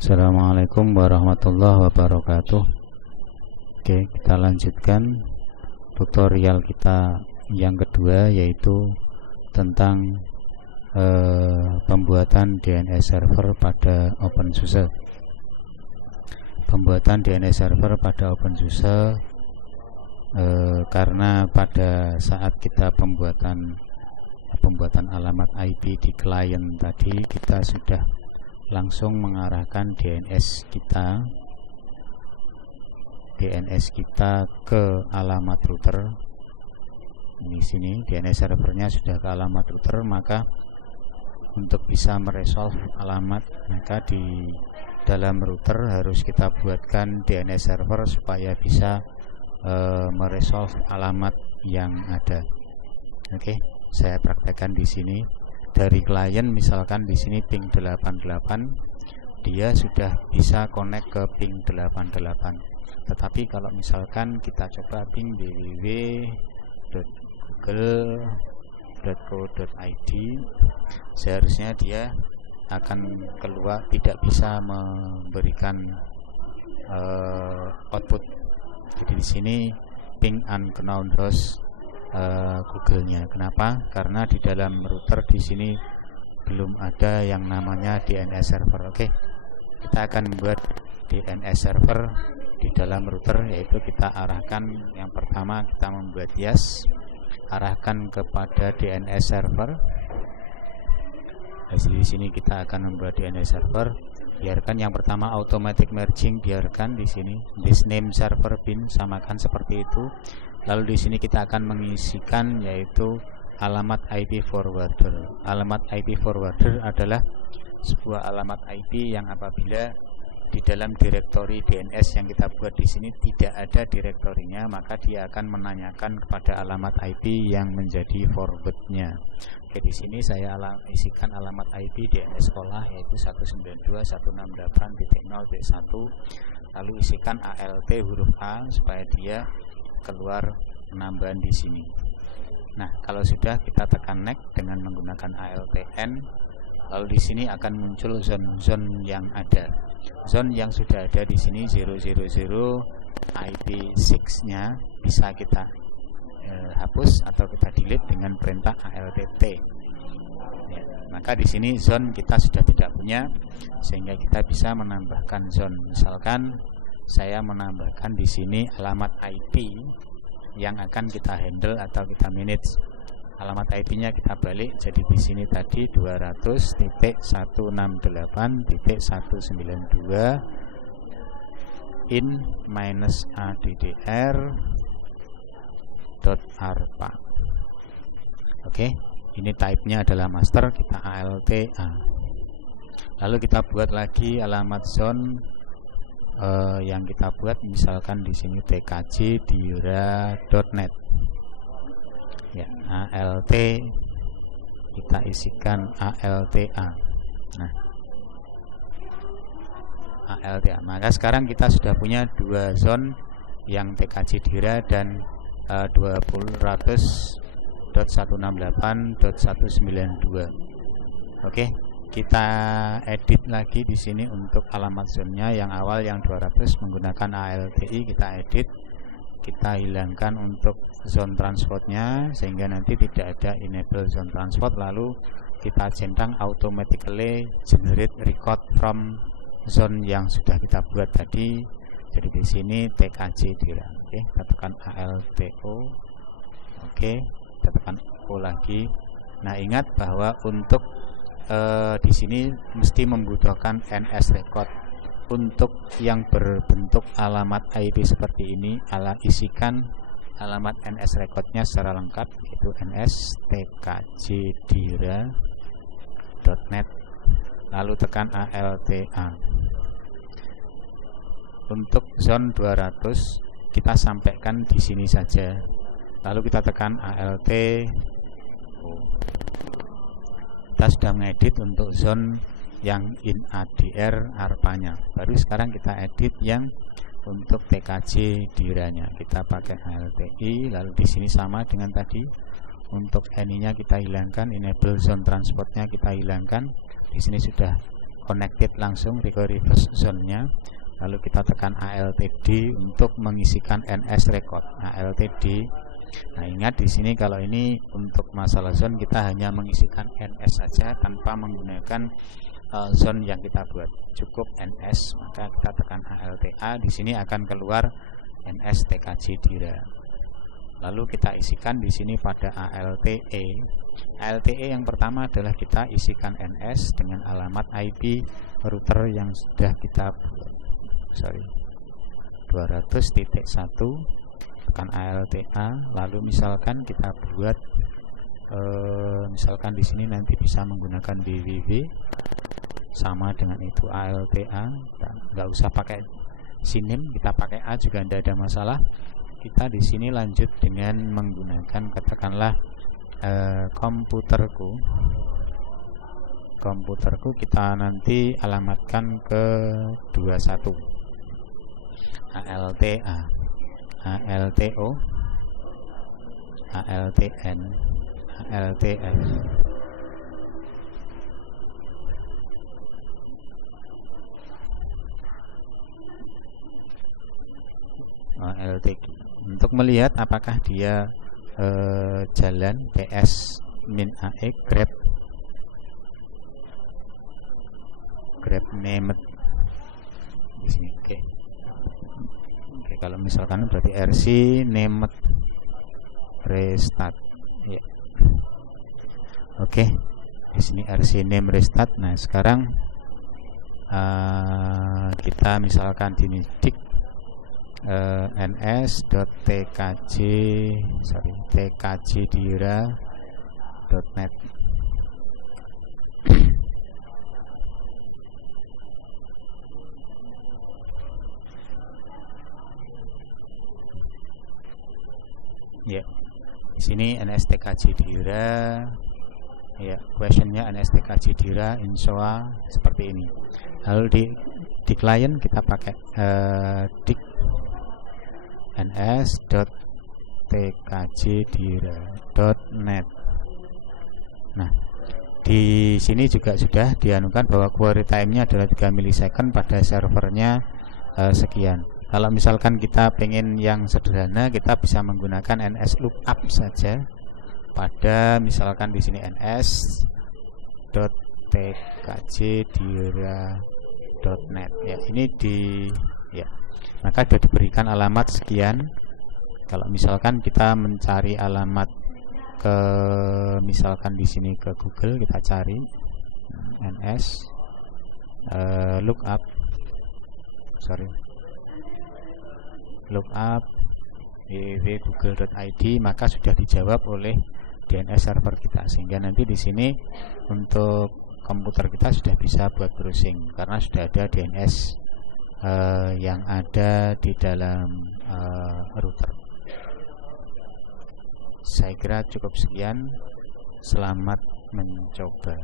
Assalamualaikum warahmatullahi wabarakatuh. Oke, kita lanjutkan tutorial kita yang kedua, yaitu tentang pembuatan DNS server pada OpenSUSE. Pembuatan DNS server pada OpenSUSE karena pada saat kita pembuatan alamat IP di klien tadi, kita sudah langsung mengarahkan DNS kita ke alamat router. Ini sini DNS servernya sudah ke alamat router, maka untuk bisa meresolve alamat, maka di dalam router harus kita buatkan DNS server supaya bisa meresolve alamat yang ada. Oke, saya praktekkan di sini. Dari klien, misalkan di sini ping 88, dia sudah bisa connect ke ping 88. Tetapi kalau misalkan kita coba ping www.google.co.id, seharusnya dia akan keluar, tidak bisa memberikan output. Jadi di sini ping unknown host Google-nya. Kenapa? Karena di dalam router di sini belum ada yang namanya DNS server. Oke, kita akan membuat DNS server di dalam router, yaitu kita arahkan, yang pertama kita membuat YAS, arahkan kepada DNS server. Di sini kita akan membuat DNS server. Biarkan yang pertama automatic merging, biarkan di sini this name server bin, samakan seperti itu. Lalu di sini kita akan mengisikan yaitu alamat IP forwarder. Alamat IP forwarder adalah sebuah alamat IP yang apabila di dalam direktori DNS yang kita buat di sini tidak ada direktorinya, maka dia akan menanyakan kepada alamat IP yang menjadi forwardnya. Oke, di sini saya isikan alamat IP DNS sekolah, yaitu 192.168.0.1. Lalu isikan ALT huruf A supaya dia keluar penambahan di sini. Nah, kalau sudah, kita tekan next dengan menggunakan ALTN. Lalu di sini akan muncul zone-zone yang ada. Zone yang sudah ada di sini 000 IP6-nya bisa kita hapus atau kita delete dengan perintah ALTT. Ya, maka di sini zone kita sudah tidak punya, sehingga kita bisa menambahkan zone. Misalkan saya menambahkan di sini alamat IP yang akan kita handle atau kita manage. Alamat IP-nya kita balik, jadi di sini tadi 200.168.192 in-addr.arpa. Oke, ini type-nya adalah master, kita ALTA. Lalu kita buat lagi alamat zone yang kita buat, misalkan di sini tkjdira.net. Ya, ALT kita isikan ALTA. Nah, ALTA. Maka sekarang kita sudah punya dua zone, yang tkjdira dan 200.168.192. Oke. Kita edit lagi di sini untuk alamat zone-nya yang awal yang 200 menggunakan ALTI, kita edit, kita hilangkan untuk zone transport-nya sehingga nanti tidak ada enable zone transport. Lalu kita centang automatically generate record from zone yang sudah kita buat tadi. Jadi di sini tkjdira. Oke, kita tekan ALTO. Oke, kita tekan O lagi. Nah, ingat bahwa untuk di sini mesti membutuhkan NS record. Untuk yang berbentuk alamat IP seperti ini, isikan alamat NS recordnya secara lengkap, yaitu ns.tkjdira.net, lalu tekan ALTA. Untuk zone 200 kita sampaikan di sini saja, lalu kita tekan ALT. Kita sudah mengedit untuk zone yang in-addr arpa-nya. Baru sekarang kita edit yang untuk tkjdiranya. Kita pakai ALTI, lalu di sini sama dengan tadi. Untuk NI-nya kita hilangkan, enable zone transportnya kita hilangkan. Di sini sudah connected langsung reverse zone-nya, lalu kita tekan ALTD untuk mengisikan NS record ALTD. Nah, ingat di sini kalau ini untuk masalah zone kita hanya mengisikan NS saja tanpa menggunakan zone yang kita buat, cukup NS, maka kita tekan ALTA. Di sini akan keluar NS TKJ Dira. Lalu kita isikan di sini pada ALTE. ALTE yang pertama adalah kita isikan NS dengan alamat IP router yang sudah kita buat. 200.1 tekan ALTA. Lalu misalkan kita buat misalkan di sini nanti bisa menggunakan DWW sama dengan itu ALTA, nggak usah pakai sinim, kita pakai A juga tidak ada masalah. Kita di sini lanjut dengan menggunakan katakanlah komputerku kita nanti alamatkan ke 21 ALTA, ALTO, ALTN, ALTF. LTG untuk melihat apakah dia jalan PS min AE grab named di sini. Oke, kalau misalkan berarti RC named restart ya. Oke, di sini RC name restart. Nah, sekarang kita misalkan di dik tkjdira.net. Ya, di sini NSTKJDira. Ya, questionnya NSTKJDira insoa seperti ini. Lalu di klien kita pakai dik ns.tkjdira.net. Nah, di sini juga sudah dianukan bahwa query time-nya adalah 3 milisecond pada servernya sekian. Kalau misalkan kita pengen yang sederhana, kita bisa menggunakan ns lookup saja pada misalkan di sini ns.tkjdira.net. Ya, ini maka sudah diberikan alamat sekian. Kalau misalkan kita mencari alamat ke misalkan di sini ke Google, kita cari ns lookup www.google.id, maka sudah dijawab oleh DNS server kita, sehingga nanti di sini untuk komputer kita sudah bisa buat browsing karena sudah ada DNS yang ada di dalam router. Saya kira cukup sekian. Selamat mencoba.